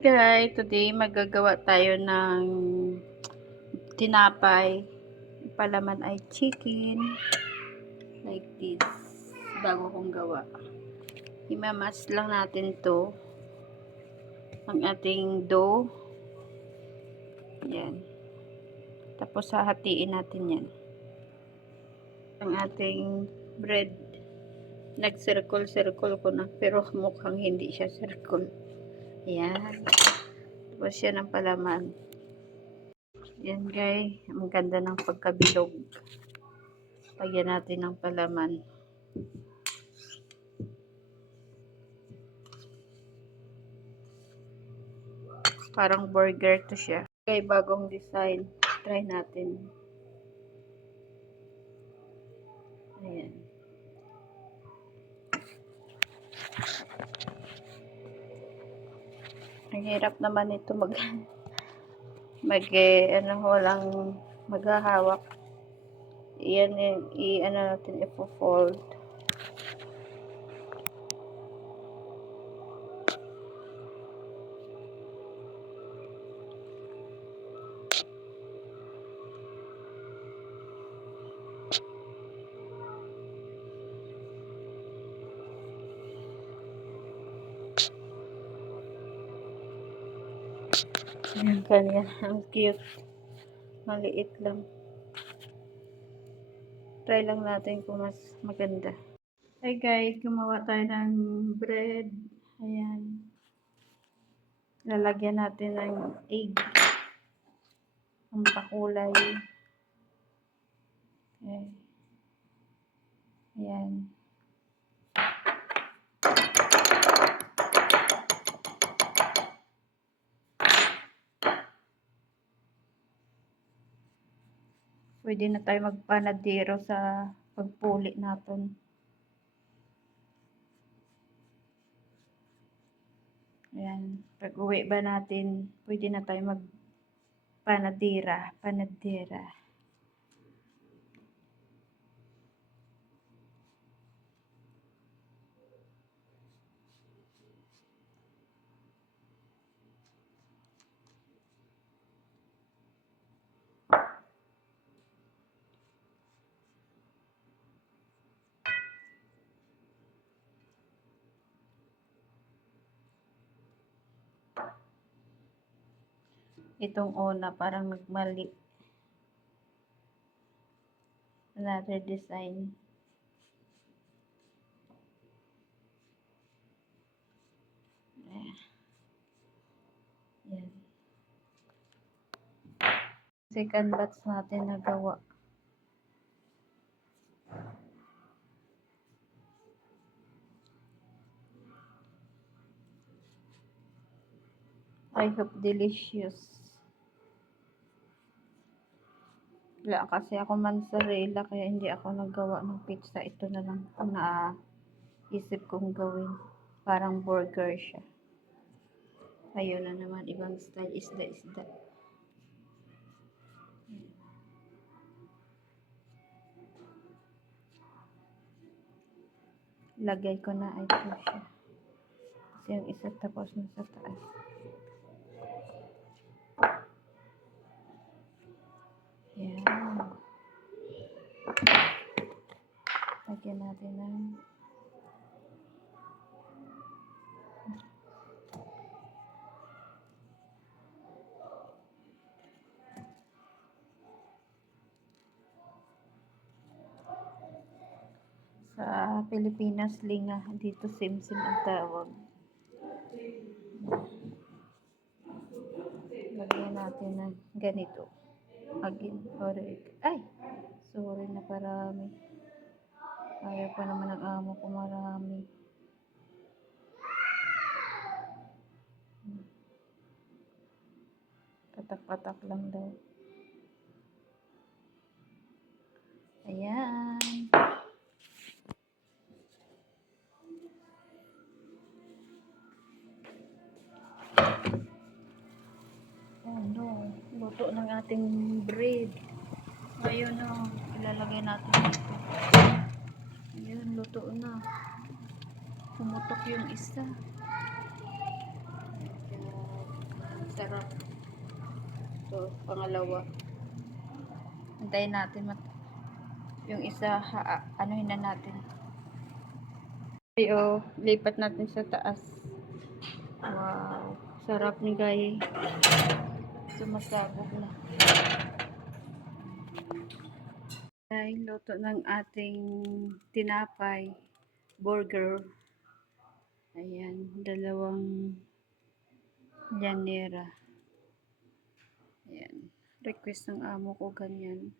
Guys, today magagawa tayo ng tinapay. Yung palaman ay chicken. Like this. Bago kong gawa. Imamas lang natin to. Ang ating dough. Yan. Tapos hahatiin natin yan. Ang ating bread. Nag-circle-circle ko na. Pero mukhang hindi siya circle. Ayan. Tapos yan ang palaman. Yan guys. Ang ganda ng pagkabilog. Lagyan natin ng palaman. Parang burger to siya. Okay, bagong design. Try natin. Ayan. Ang hirap naman ito walang maghahawak. Iyan, natin, ipo-fold. Ayan, kanya. Ang cute. Maliit lang. Try lang natin kung mas maganda. Hey guys, gumawa tayo ng bread. Ayan. Lalagyan natin ng egg. Ang pakulay. Okay. Ayan. Pwede na tayo magpanadero sa pagpuli natin. Ayan. Pag uwi ba natin, pwede na tayo magpanadera. Panadera. Itong una parang nagmali. Another design. Yan. Second batch natin nagawa. I hope delicious. Wala kasi ako mozzarella kaya hindi ako naggawa ng pizza. Ito na lang ang naisip kong gawin. Parang burger siya. Ayun na naman, ibang style, isda-isda. Lagay ko na ito siya. Kasi yung isa tapos na sa taas. Yan. Lagyan natin ng sa Pilipinas, linga. Dito simsim ang tawag. Lagyan natin ng ganito. Again, sorry. Ay! Sorry na parami. Ayaw pa naman ang amo ko marami. Patak-patak lang daw. Ayan. Luto ng ating bread. Ngayon ilalagay natin ito. Ayun, luto na. Pumutok yung isa. Sarap. So, pangalawa. Hintayin natin yung isa, anuhin na natin. Ay, lipat natin sa taas. Wow. Sarap ni guys. Sumasabog na. Ay, luto ng ating tinapay. Burger. Ayan, dalawang llanera. Ayan. Request ng amo ko ganyan.